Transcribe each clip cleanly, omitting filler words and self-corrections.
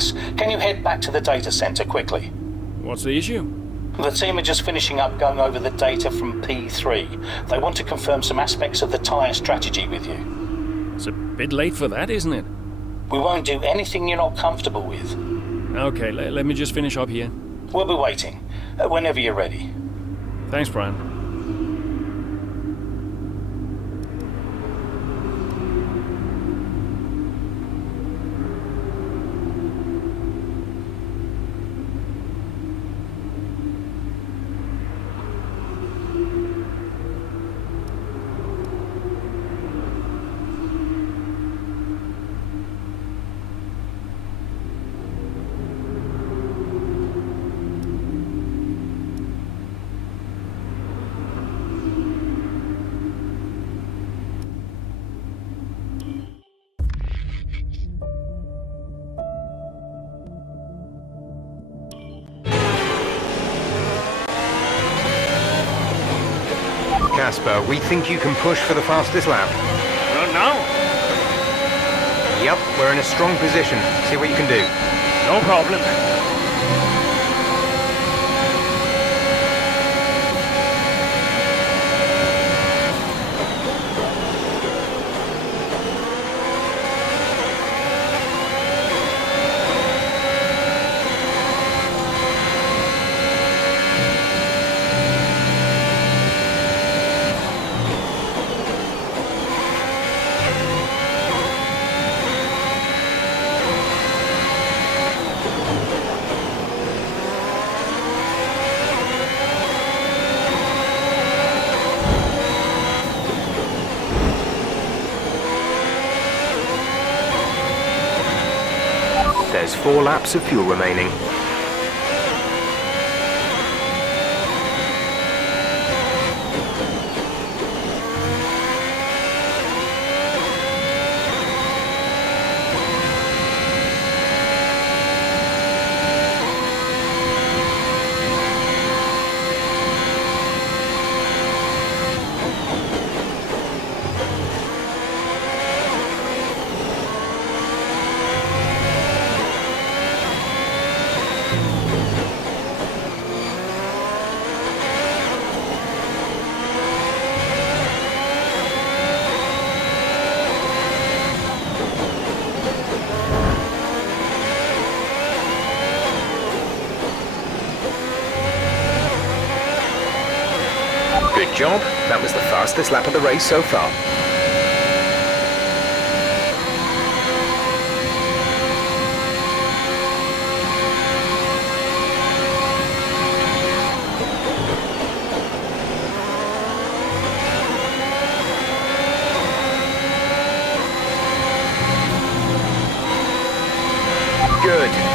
gas. Can you head back to the data center quickly? What's the issue? The team are just finishing up going over the data from P3. They want to confirm some aspects of the tire strategy with you. It's a bit late for that, isn't it? We won't do anything you're not comfortable with. Okay, let me just finish up here. We'll be waiting. Whenever you're ready. Thanks, Brian. Casper, we think you can push for the fastest lap. Now? Yep, we're in a strong position. See what you can do. No problem. There's 4 laps of fuel remaining. Good job. That was the fastest lap of the race so far.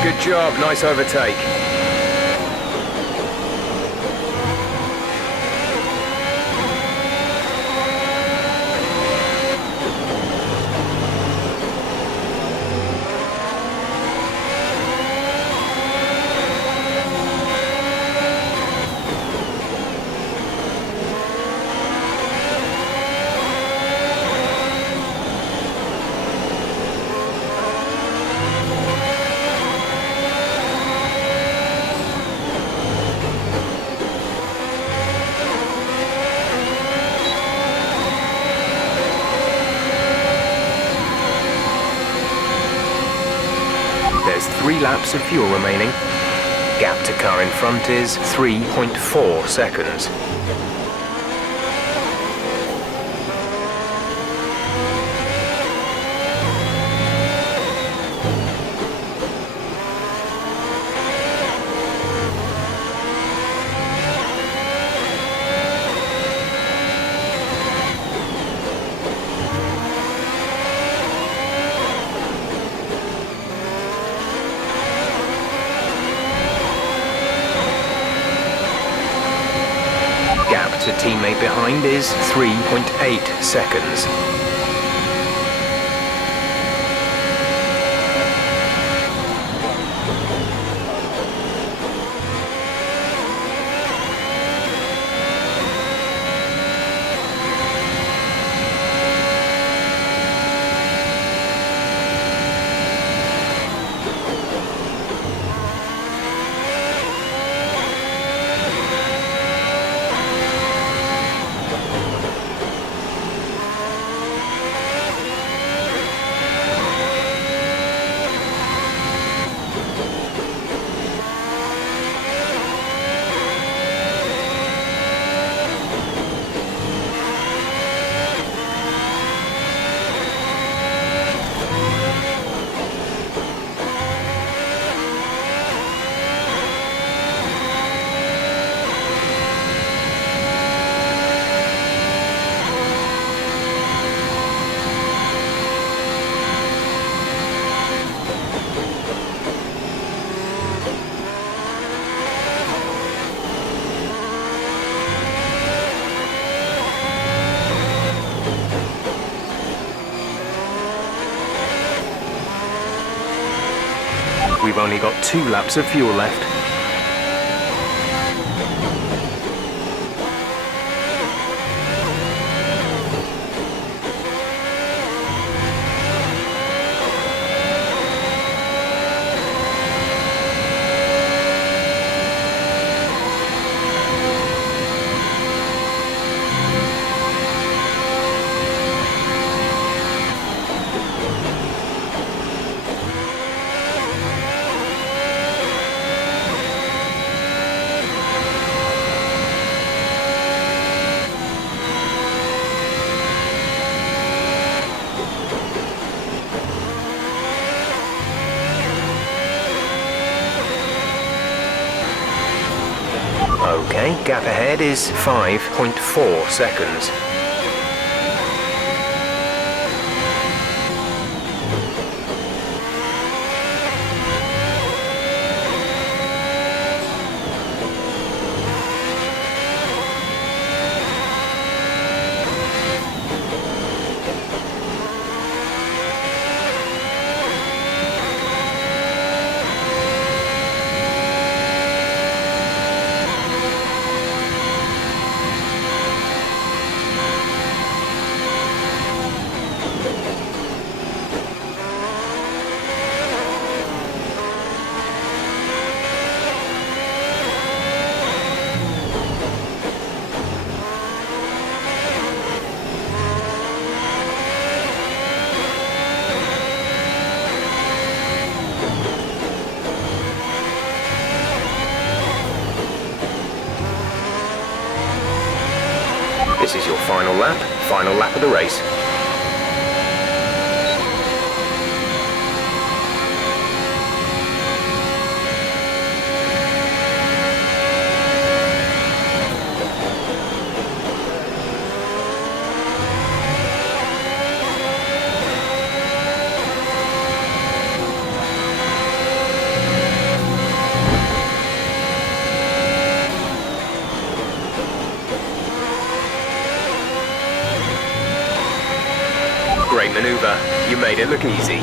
Good job. Nice overtake. There's 3 laps of fuel remaining. Gap to car in front is 3.4 seconds. Gap to teammate behind is 3.8 seconds. We've only got 2 laps of fuel left. Okay, gap ahead is 5.4 seconds. This is your final lap of the race. Great maneuver. You made it look easy.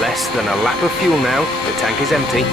Less than a lap of fuel now. The tank is empty.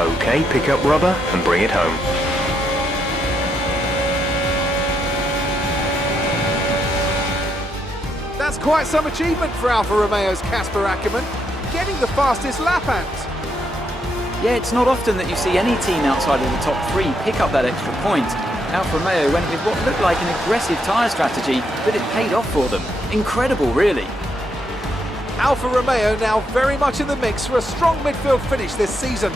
Okay, pick up rubber and bring it home. That's quite some achievement for Alfa Romeo's Casper Ackermann, getting the fastest lap hand. Yeah, it's not often that you see any team outside of the top 3 pick up that extra point. Alfa Romeo went with what looked like an aggressive tyre strategy, but it paid off for them. Incredible, really. Alfa Romeo now very much in the mix for a strong midfield finish this season.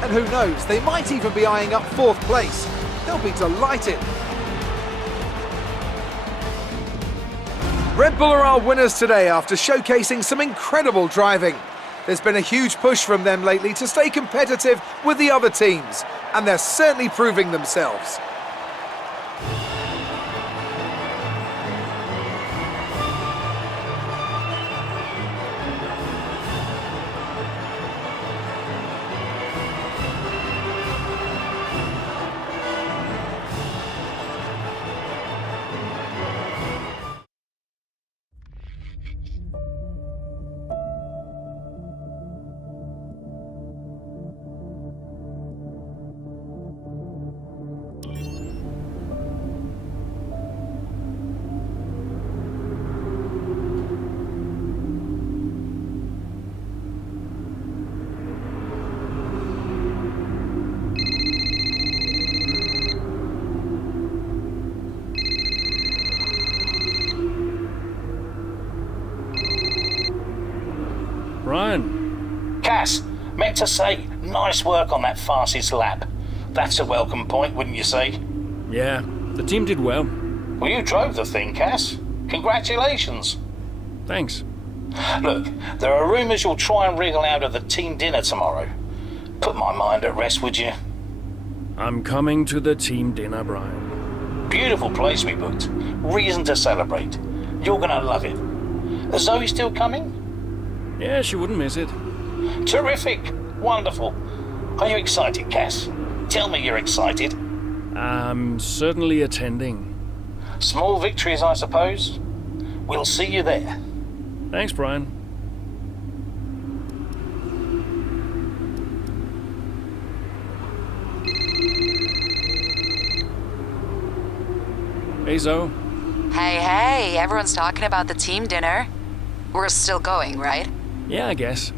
And who knows, they might even be eyeing up 4th place. They'll be delighted. Red Bull are our winners today after showcasing some incredible driving. There's been a huge push from them lately to stay competitive with the other teams, and they're certainly proving themselves. forget to say, nice work on that fastest lap. That's a welcome point, wouldn't you say? Yeah, the team did well. Well, you drove the thing, Cass. Congratulations. Thanks. Look, there are rumours you'll try and wriggle out of the team dinner tomorrow. Put my mind at rest, would you? I'm coming to the team dinner, Brian. Beautiful place we booked. Reason to celebrate. You're gonna love it. Is Zoe still coming? Yeah, she wouldn't miss it. Terrific. Wonderful. Are you excited, Cass? Tell me you're excited. I'm certainly attending. Small victories, I suppose. We'll see you there. Thanks, Brian. Hey, Zoe. Hey, everyone's talking about the team dinner. We're still going, right? Yeah, I guess.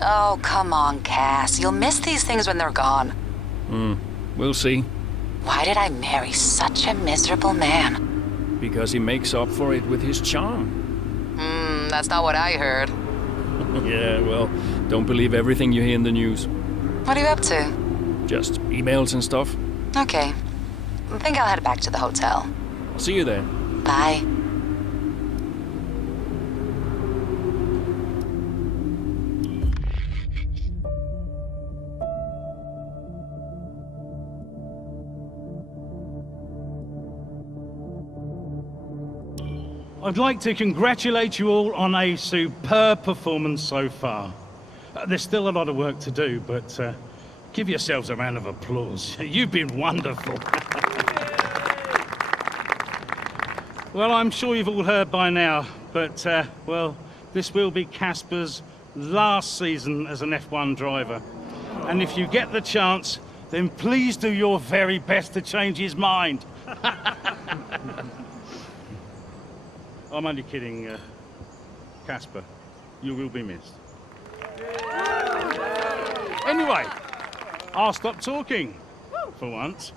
Oh, come on, Cass. You'll miss these things when they're gone. We'll see. Why did I marry such a miserable man? Because he makes up for it with his charm. That's not what I heard. Yeah, well, don't believe everything you hear in the news. What are you up to? Just emails and stuff. Okay. I think I'll head back to the hotel. I'll see you there. Bye. I'd like to congratulate you all on a superb performance so far. There's still a lot of work to do, but give yourselves a round of applause. You've been wonderful. Well, I'm sure you've all heard by now, but, well, this will be Casper's last season as an F1 driver. And if you get the chance, then please do your very best to change his mind. I'm only kidding, Casper. You will be missed. Anyway, I'll stop talking, for once.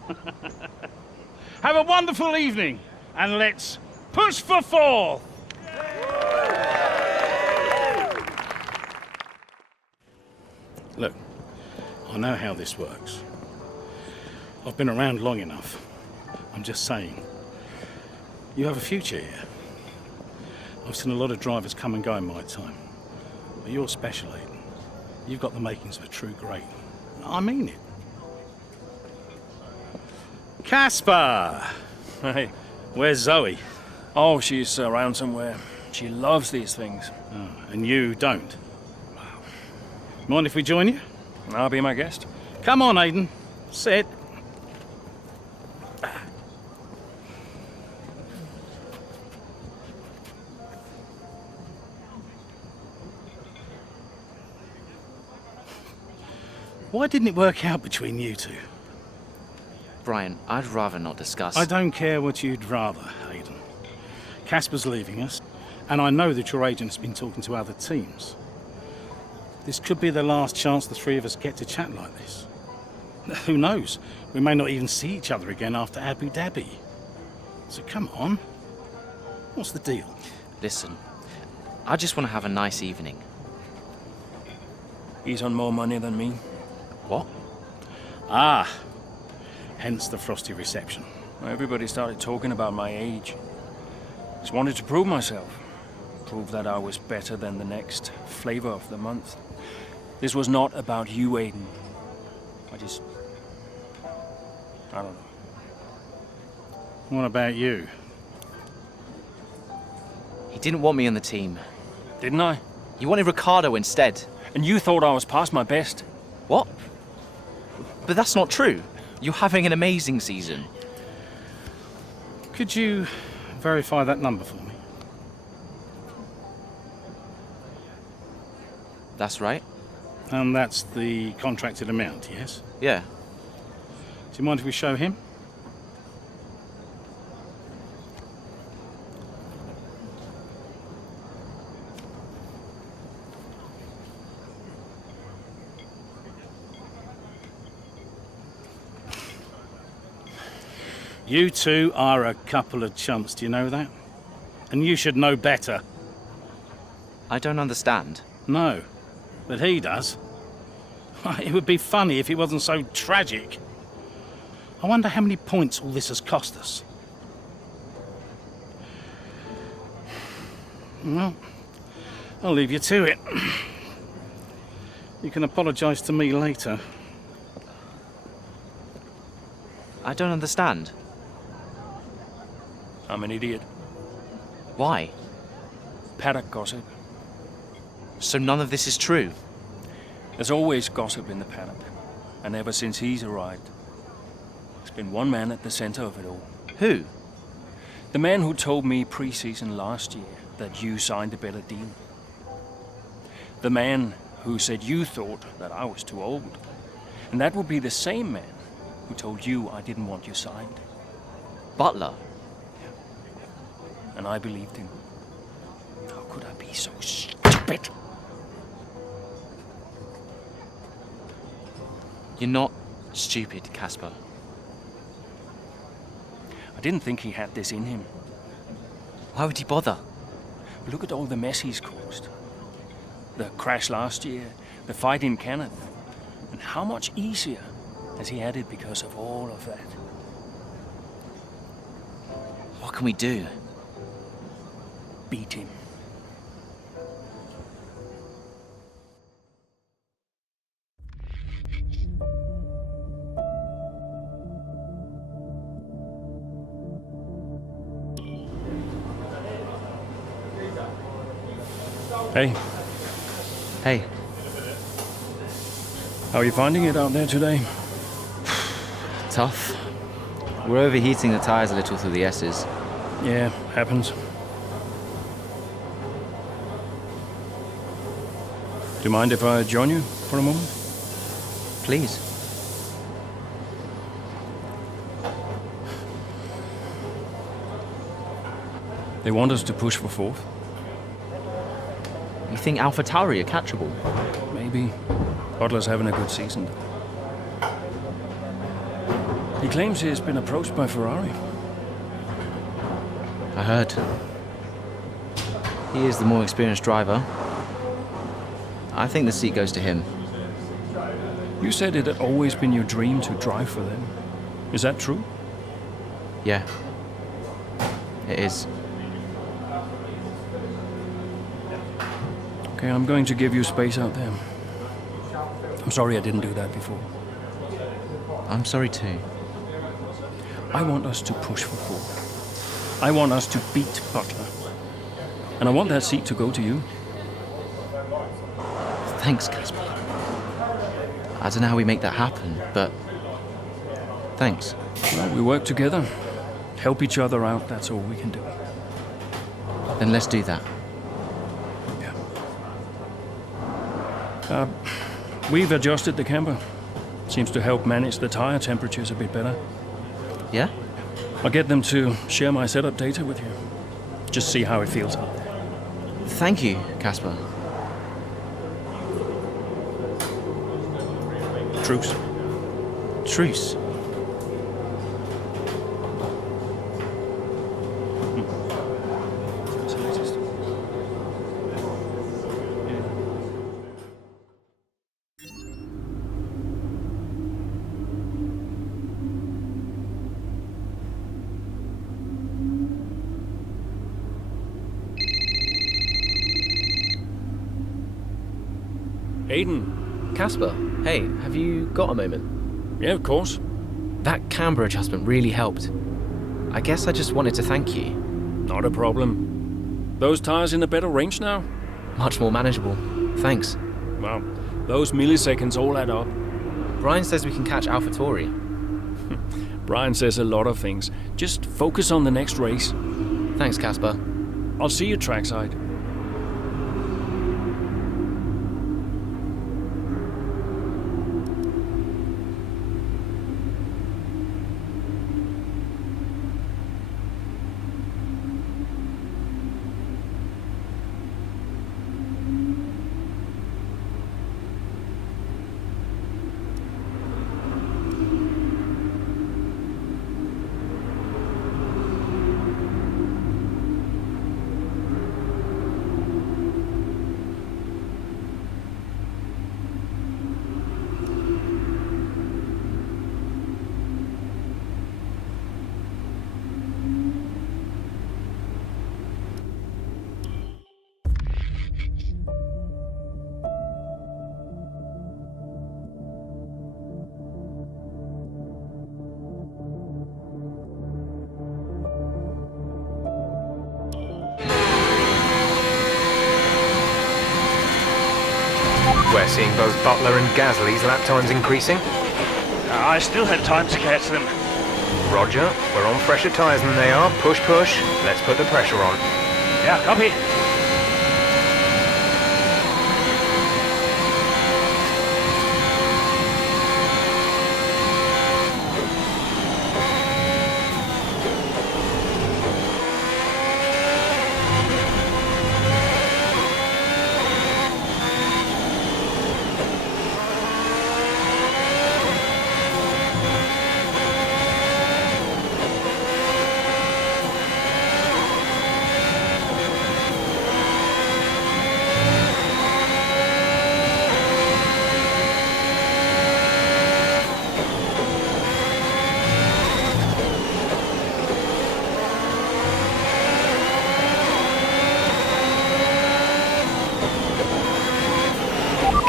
Have a wonderful evening, and let's push for fourth! Look, I know how this works. I've been around long enough. I'm just saying, you have a future here. I've seen a lot of drivers come and go in my time. But you're special, Aiden. You've got the makings of a true great. I mean it. Casper! Hey. Where's Zoe? Oh, she's around somewhere. She loves these things. Oh, and you don't? Mind if we join you? I'll be my guest. Come on, Aiden. Sit. Why didn't it work out between you two? Brian, I'd rather not discuss. I don't care what you'd rather, Aiden. Casper's leaving us, and I know that your agent has been talking to other teams. This could be the last chance the three of us get to chat like this. Who knows? We may not even see each other again after Abu Dhabi. So come on. What's the deal? Listen, I just want to have a nice evening. He's on more money than me. What? Ah, hence the frosty reception. Everybody started talking about my age. Just wanted to prove myself. Prove that I was better than the next flavor of the month. This was not about you, Aiden. I don't know. What about you? He didn't want me on the team. Didn't I? He wanted Ricardo instead. And you thought I was past my best. What? But that's not true. You're having an amazing season. Could you verify that number for me? That's right. And that's the contracted amount, yes? Yeah. Do you mind if we show him? You two are a couple of chumps, do you know that? And you should know better. I don't understand. No, but he does. It would be funny if it wasn't so tragic. I wonder how many points all this has cost us. Well, I'll leave you to it. You can apologise to me later. I don't understand. I'm an idiot. Why? Paddock gossip. So none of this is true? There's always gossip in the paddock. And ever since he's arrived, there's been one man at the center of it all. Who? The man who told me pre-season last year that you signed a better deal. The man who said you thought that I was too old. And that would be the same man who told you I didn't want you signed. Butler? And I believed him. How could I be so stupid? You're not stupid, Casper. I didn't think he had this in him. Why would he bother? Look at all the mess he's caused. The crash last year, the fight in Canada. And how much easier has he had it because of all of that? What can we do? Beat him. Hey, Hey, how are you finding it out there today? tough. We're overheating the tyres a little through the S's. Yeah, happens. Do you mind if I join you for a moment? Please. They want us to push for fourth. You think AlphaTauri are catchable? Maybe. Butler's having a good season. He claims he's been approached by Ferrari. I heard. He is the more experienced driver. I think the seat goes to him. You said it had always been your dream to drive for them. Is that true? Yeah. It is. Okay, I'm going to give you space out there. I'm sorry I didn't do that before. I'm sorry too. I want us to push for fourth. I want us to beat Butler. And I want that seat to go to you. Thanks, Casper. I don't know how we make that happen, but thanks. Well, we work together. Help each other out, that's all we can do. Then let's do that. We've adjusted the camber. Seems to help manage the tire temperatures a bit better. Yeah? I'll get them to share my setup data with you. Just see how it feels out there. Thank you, Casper. Truce. Truce. Aiden. Casper, hey, have you got a moment? Yeah, of course. That camber adjustment really helped. I guess I just wanted to thank you. Not a problem. Those tires in a better range now? Much more manageable. Thanks. Well, those milliseconds all add up. Brian says we can catch AlphaTauri. Brian says a lot of things. Just focus on the next race. Thanks, Casper. I'll see you trackside. We're seeing both Butler and Gasly's lap times increasing. I still had time to catch them. Roger, we're on fresher tyres than they are. Push, push. Let's put the pressure on. Yeah, copy.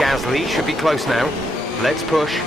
Gasly should be close now. Let's push.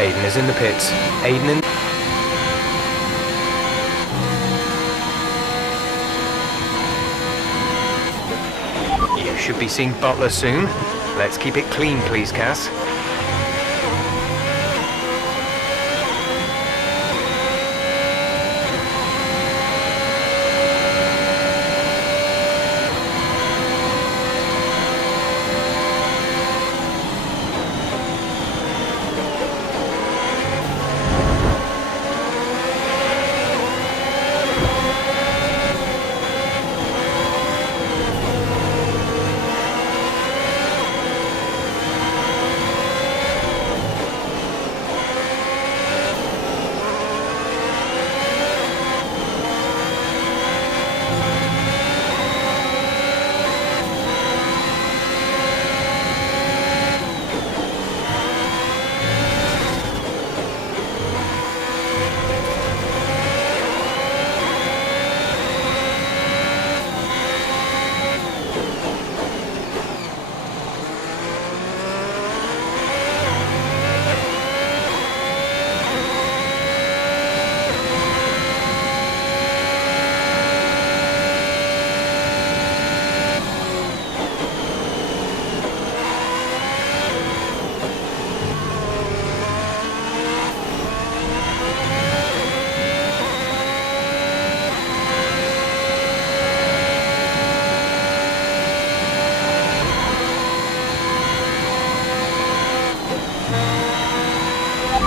Aiden is in the pits. Aiden in... You should be seeing Butler soon. Let's keep it clean, please, Cass.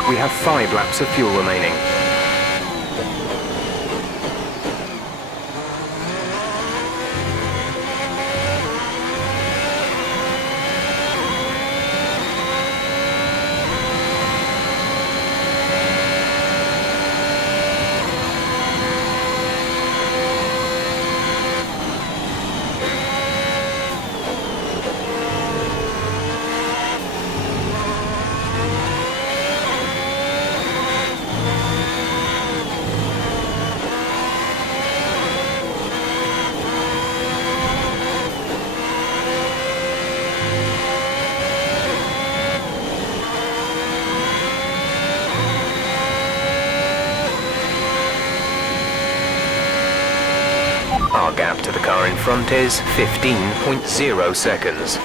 We have 5 laps of fuel remaining. Our gap to the car in front is 15.0 seconds.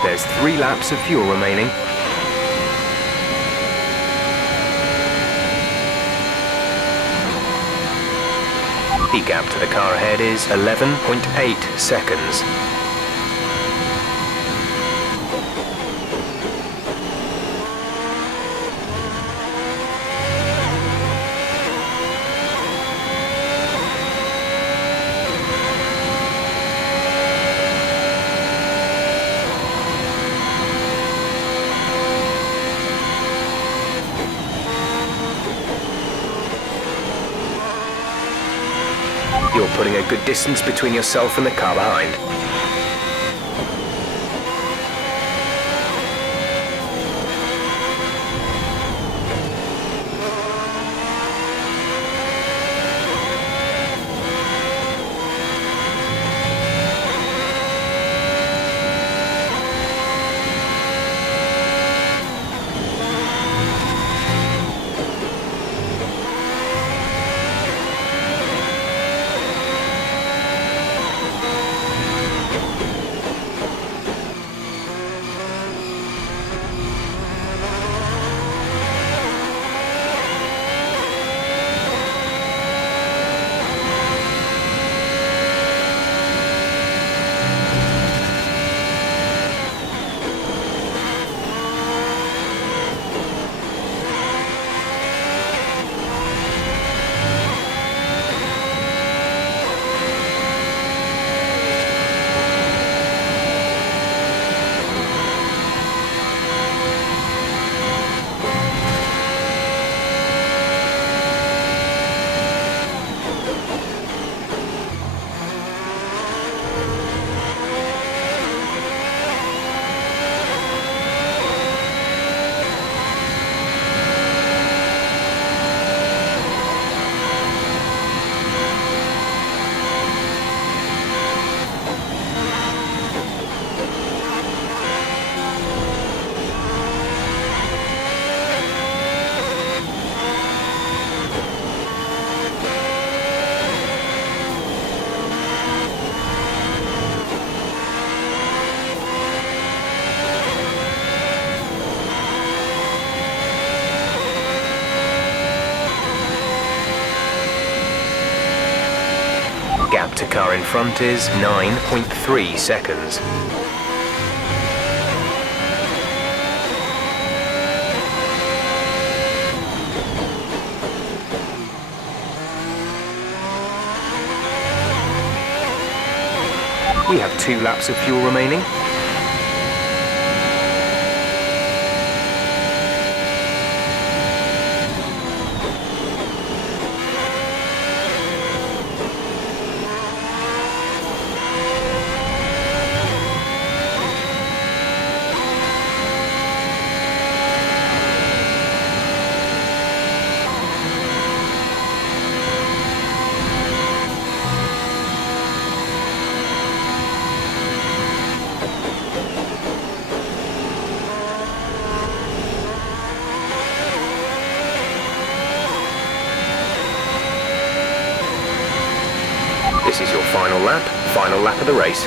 There's 3 laps of fuel remaining. The gap to the car ahead is 11.8 seconds. You're putting a good distance between yourself and the car behind. Gap to car in front is 9.3 seconds. We have 2 laps of fuel remaining. This is your final lap of the race.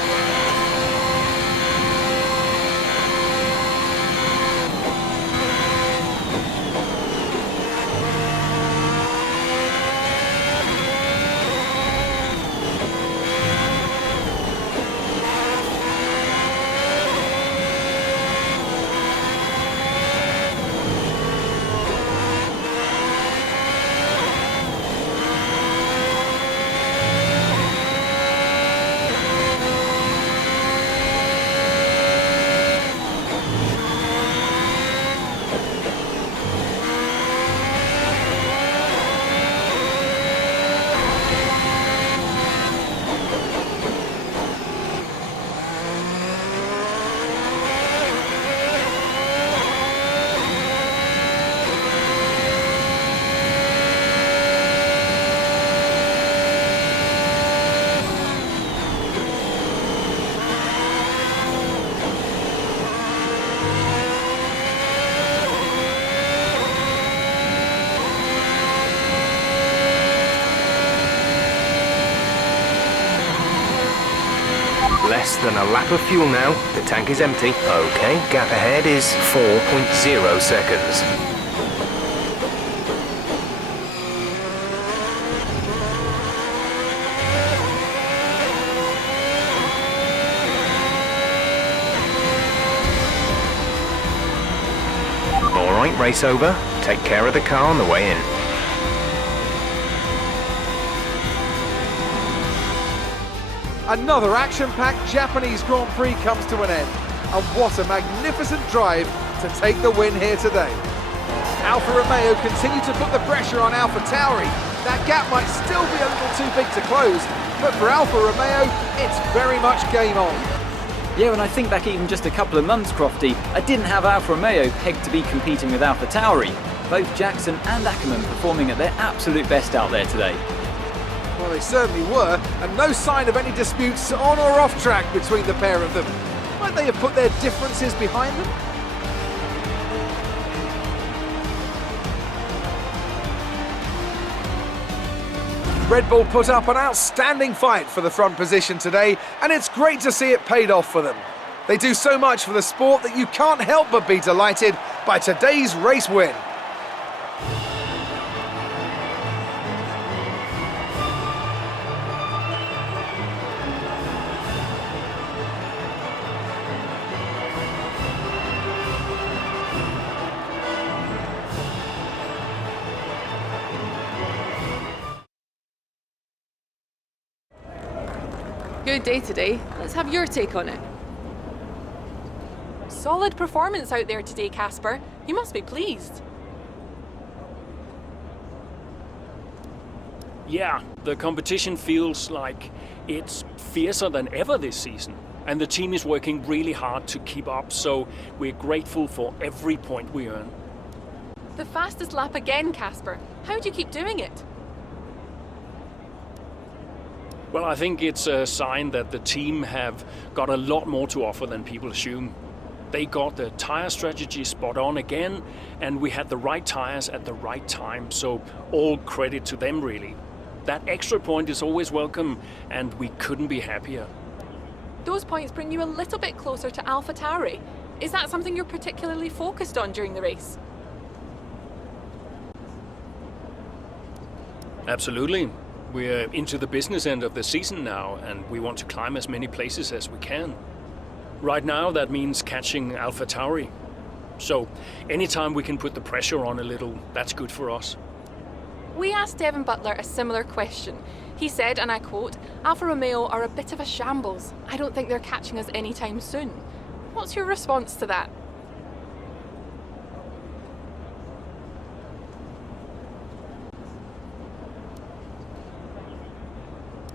Less than a lap of fuel now. The tank is empty. Okay, gap ahead is 4.0 seconds. All right, race over. Take care of the car on the way in. Another action-packed Japanese Grand Prix comes to an end. And what a magnificent drive to take the win here today. Alfa Romeo continue to put the pressure on AlphaTauri. That gap might still be a little too big to close, but for Alfa Romeo, it's very much game on. Yeah, and I think back even just a couple of months, Crofty, I didn't have Alfa Romeo pegged to be competing with AlphaTauri. Both Jackson and Ackerman performing at their absolute best out there today. Well, they certainly were, and no sign of any disputes on or off track between the pair of them. Might they have put their differences behind them? Red Bull put up an outstanding fight for the front position today, and it's great to see it paid off for them. They do so much for the sport that you can't help but be delighted by today's race win. Good day today. Let's have your take on it. Solid performance out there today, Casper. You must be pleased. Yeah, the competition feels like it's fiercer than ever this season. And the team is working really hard to keep up, so we're grateful for every point we earn. The fastest lap again, Casper. How do you keep doing it? Well, I think it's a sign that the team have got a lot more to offer than people assume. They got the tire strategy spot on again, and we had the right tires at the right time, so all credit to them really. That extra point is always welcome, and we couldn't be happier. Those points bring you a little bit closer to AlphaTauri. Is that something you're particularly focused on during the race? Absolutely. We're into the business end of the season now, and we want to climb as many places as we can. Right now, that means catching AlphaTauri. So, anytime we can put the pressure on a little, that's good for us. We asked Devin Butler a similar question. He said, and I quote, "Alfa Romeo are a bit of a shambles. I don't think they're catching us anytime soon." What's your response to that?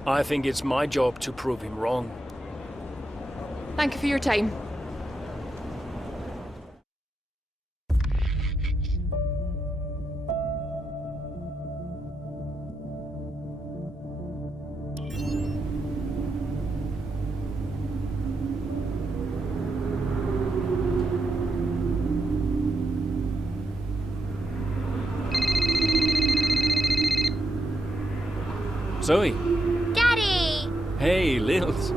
I think it's my job to prove him wrong. Thank you for your time. Zoe. Daddy! Hey, Lils.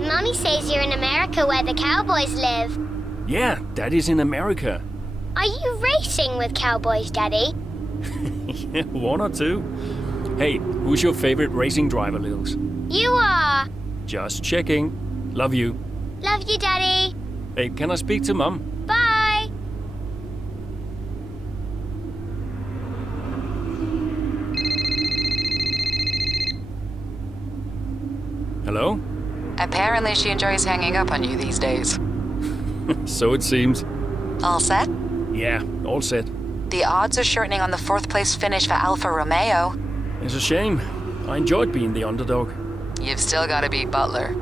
Mommy says you're in America where the cowboys live. Yeah, Daddy's in America. Are you racing with cowboys, Daddy? Yeah, one or two. Hey, who's your favorite racing driver, Lils? You are. Just checking. Love you. Love you, Daddy. Hey, can I speak to Mum? Bye. Hello? Apparently she enjoys hanging up on you these days. So it seems. All set? Yeah, all set. The odds are shortening on the 4th place finish for Alfa Romeo. It's a shame. I enjoyed being the underdog. You've still got to beat Butler.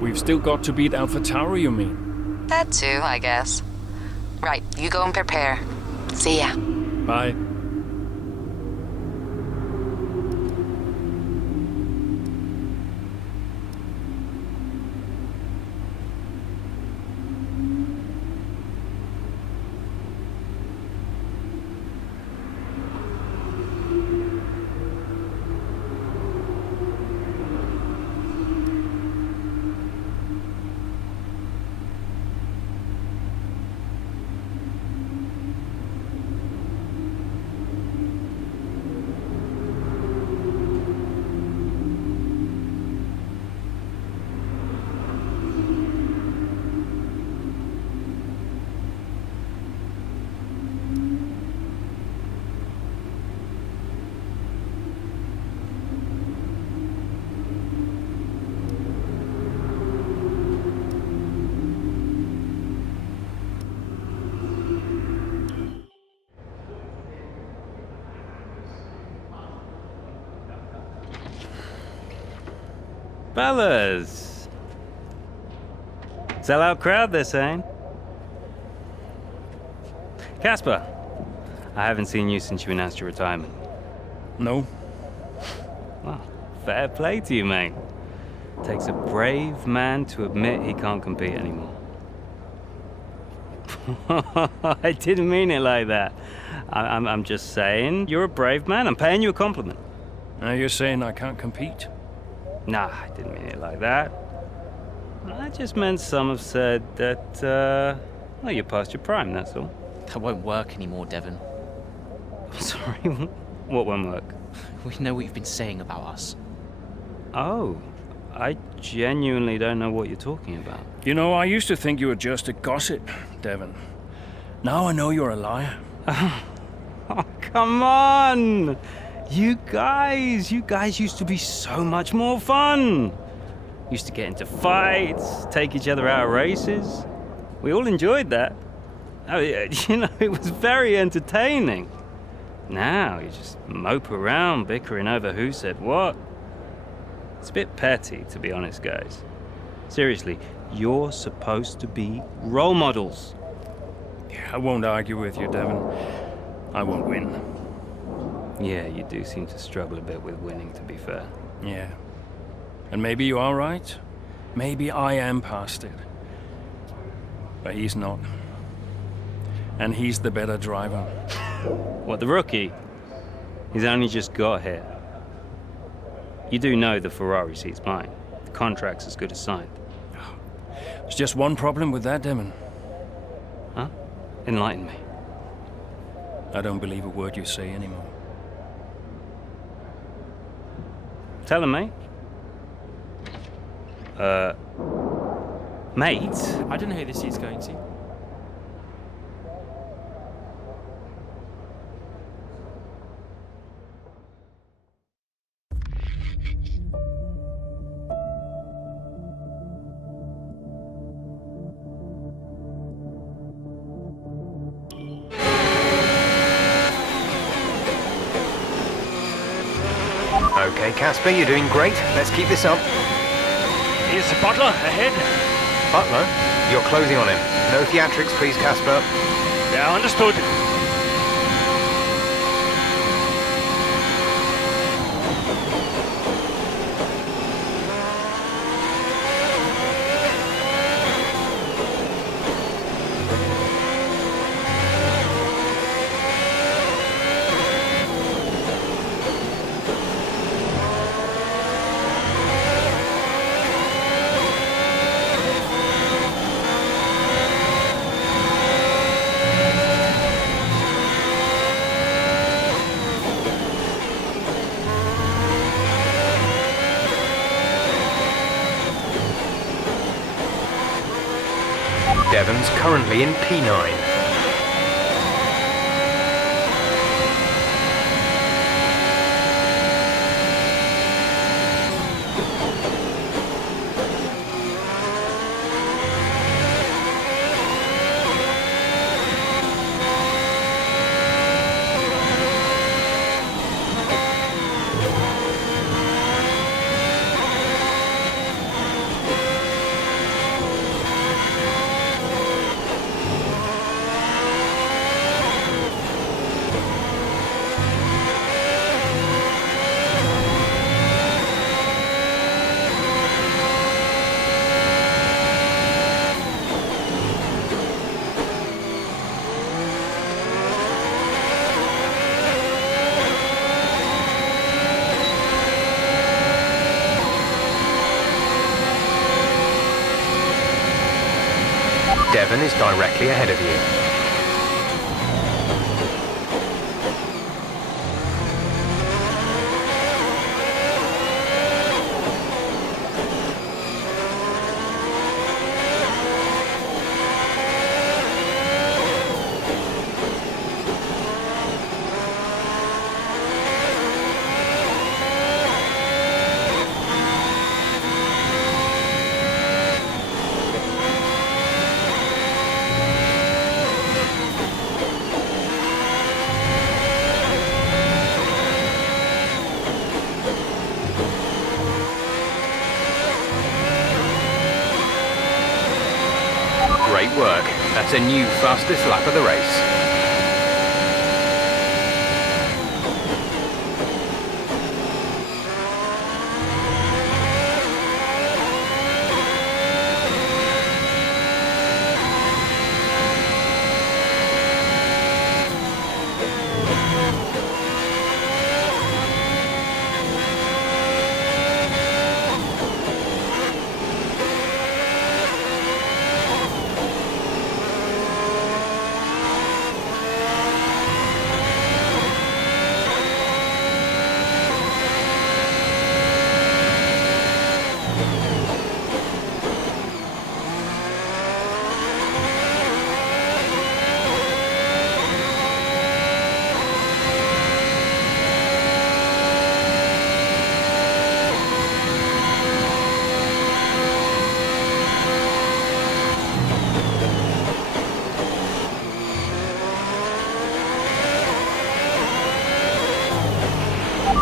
We've still got to beat AlphaTauri, you mean? That too, I guess. Right, you go and prepare. See ya. Bye. Fellas! Sell-out crowd, they're saying. Casper, I haven't seen you since you announced your retirement. No. Well, fair play to you, mate. Takes a brave man to admit he can't compete anymore. I didn't mean it like that. I'm just saying, you're a brave man. I'm paying you a compliment. Now you're saying I can't compete? Nah, I didn't mean it like that. I just meant some have said that, well, you're past your prime, that's all. That won't work anymore, Devon. Sorry, what won't work? We know what you've been saying about us. Oh, I genuinely don't know what you're talking about. You know, I used to think you were just a gossip, Devon. Now I know you're a liar. Oh, come on! You guys used to be so much more fun. Used to get into fights, take each other out of races. We all enjoyed that. Oh, you know, it was very entertaining. Now you just mope around bickering over who said what. It's a bit petty, to be honest, guys. Seriously, you're supposed to be role models. Yeah, I won't argue with you, Devon. I won't win. Yeah, you do seem to struggle a bit with winning, to be fair. Yeah. And maybe you are right. Maybe I am past it. But he's not. And he's the better driver. What, the rookie? He's only just got here. You do know the Ferrari seat's mine. The contract's as good as signed. There's just one problem with that, Devon. Huh? Enlighten me. I don't believe a word you say anymore. Tell him, mate. Mate? I don't know who this is going to. Okay, Casper, you're doing great. Let's keep this up. Here's the butler ahead. Butler, you're closing on him. No theatrics, please, Casper. Yeah, understood. Devon's currently in P9. Devon is directly ahead of you. Great work. That's a new fastest lap of the race.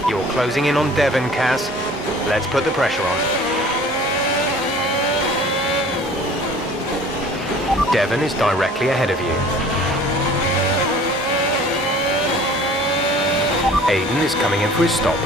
You're closing in on Devon, Kaz. Let's put the pressure on. Devon is directly ahead of you. Aiden is coming in for his stop.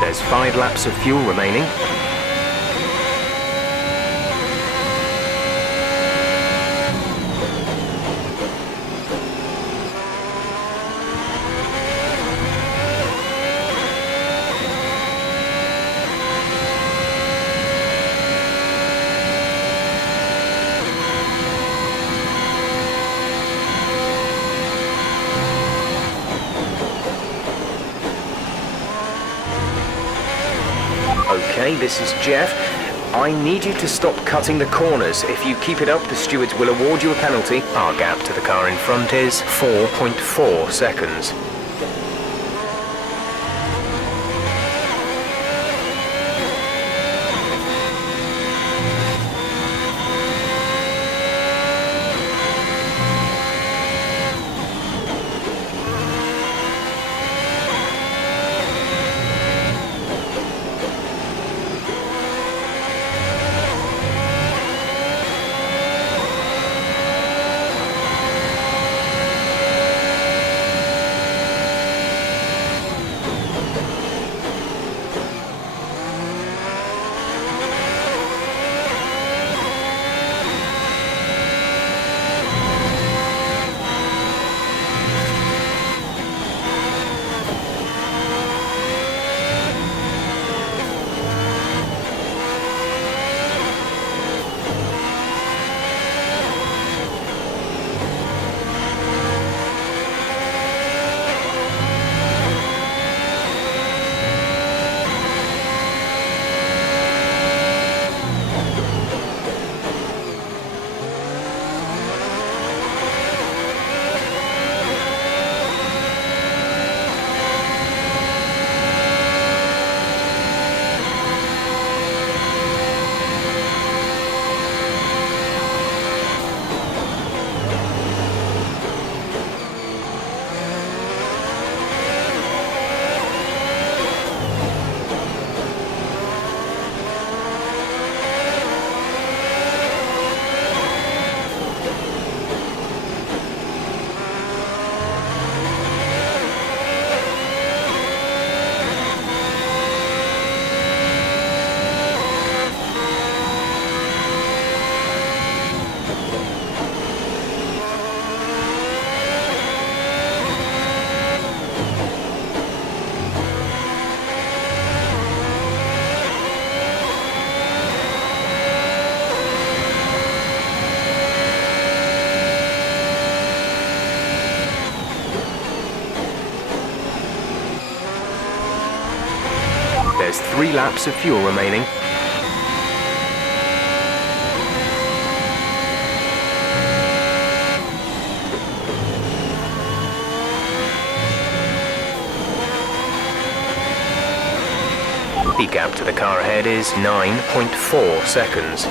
There's 5 laps of fuel remaining. Okay, this is Jeff. I need you to stop cutting the corners. If you keep it up, the stewards will award you a penalty. Our gap to the car in front is 4.4 seconds. There's 3 laps of fuel remaining. The gap to the car ahead is 9.4 seconds.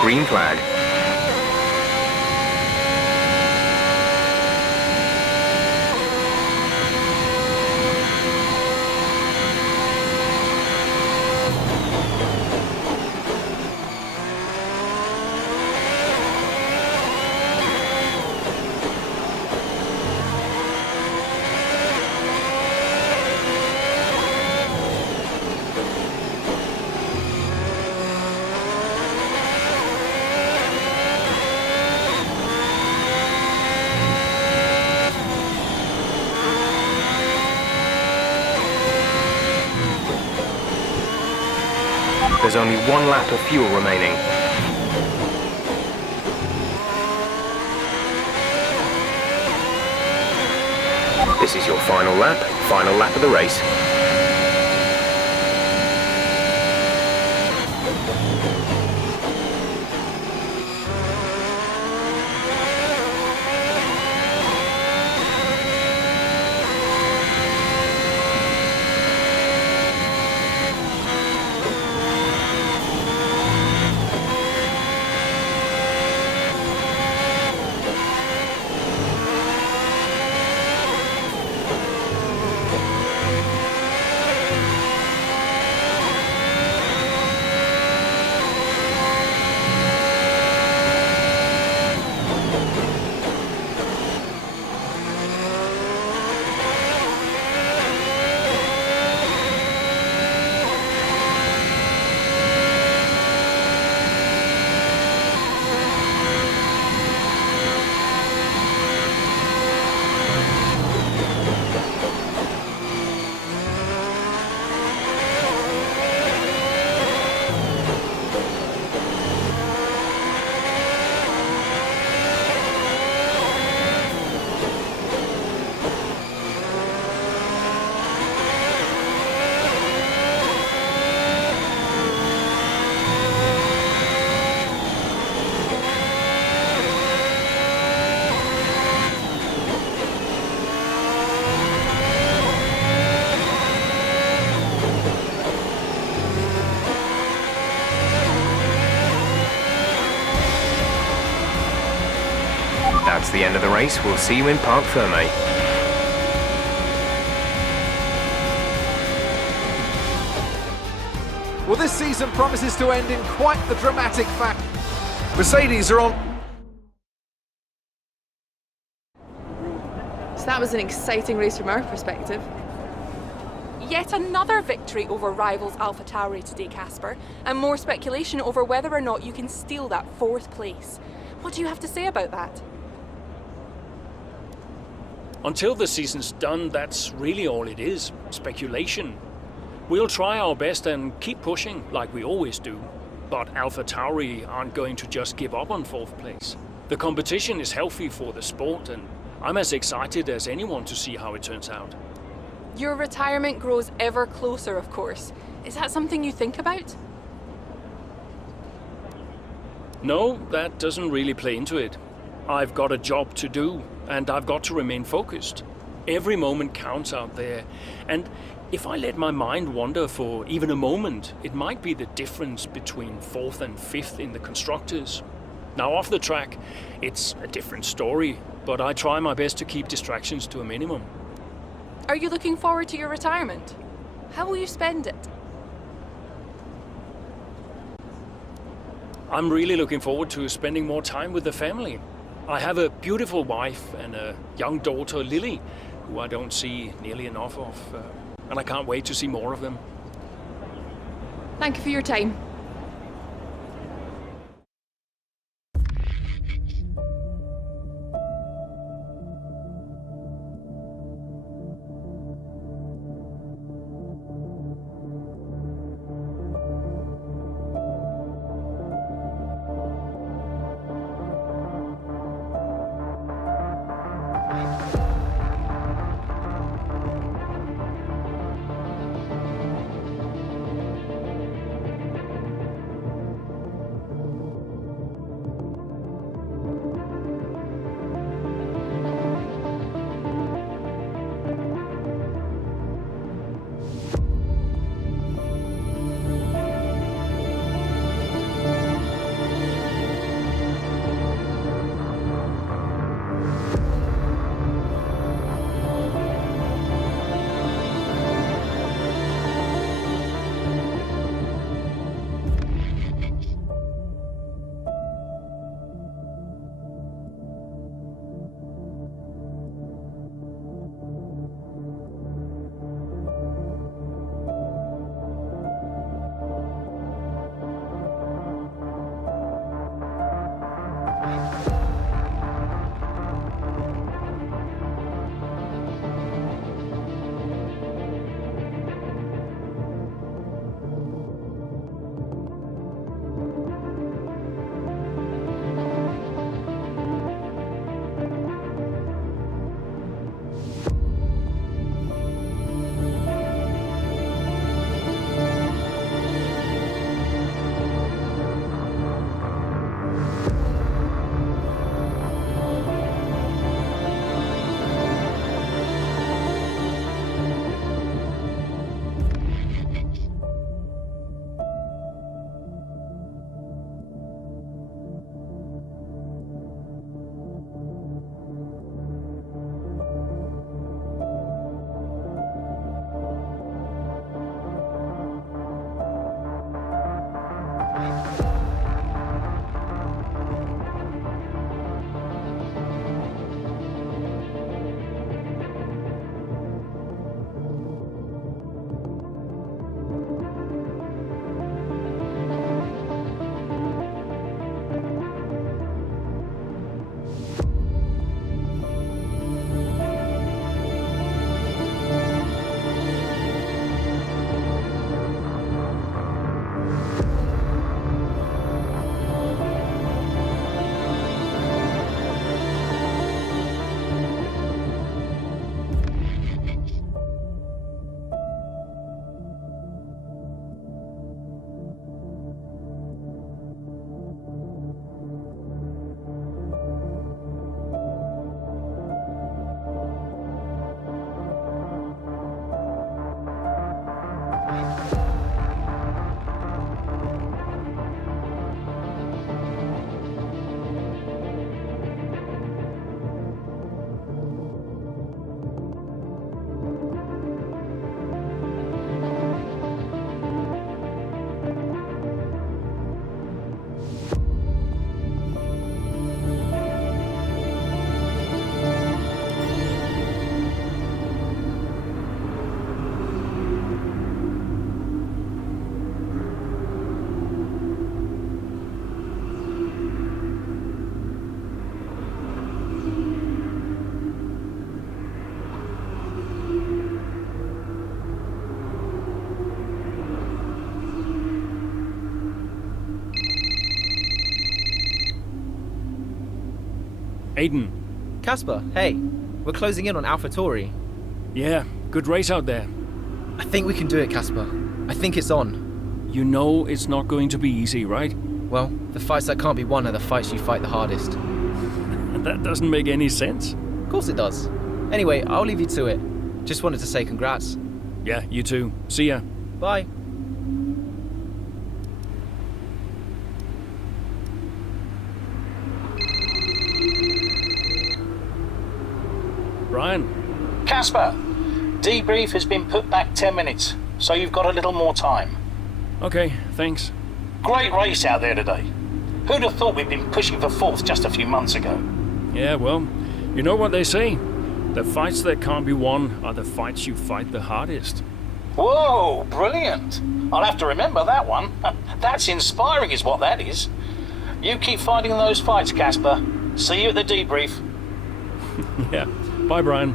Green flag. There's only 1 lap of fuel remaining. This is your final lap of the race. That's the end of the race. We'll see you in Parc Fermé. Well, this season promises to end in quite the dramatic fashion. Mercedes are on. So that was an exciting race from our perspective. Yet another victory over rivals AlphaTauri today, Casper, and more speculation over whether or not you can steal that 4th place. What do you have to say about that? Until the season's done, that's really all it is, speculation. We'll try our best and keep pushing, like we always do. But AlphaTauri aren't going to just give up on 4th place. The competition is healthy for the sport, and I'm as excited as anyone to see how it turns out. Your retirement grows ever closer, of course. Is that something you think about? No, that doesn't really play into it. I've got a job to do, and I've got to remain focused. Every moment counts out there, and if I let my mind wander for even a moment, it might be the difference between 4th and 5th in the constructors. Now off the track, it's a different story, but I try my best to keep distractions to a minimum. Are you looking forward to your retirement? How will you spend it? I'm really looking forward to spending more time with the family. I have a beautiful wife and a young daughter, Lily, who I don't see nearly enough of, and I can't wait to see more of them. Thank you for your time. Aiden. Casper, hey. We're closing in on AlphaTauri. Yeah, good race out there. I think we can do it, Casper. I think it's on. You know it's not going to be easy, right? Well, the fights that can't be won are the fights you fight the hardest. That doesn't make any sense. Of course it does. Anyway, I'll leave you to it. Just wanted to say congrats. Yeah, you too. See ya. Bye. Brian? Casper, debrief has been put back 10 minutes, so you've got a little more time. Okay, thanks. Great race out there today. Who'd have thought we'd been pushing for fourth just a few months ago? Yeah, well, you know what they say. The fights that can't be won are the fights you fight the hardest. Whoa, brilliant. I'll have to remember that one. That's inspiring is what that is. You keep fighting those fights, Casper. See you at the debrief. Yeah. Bye, Brian.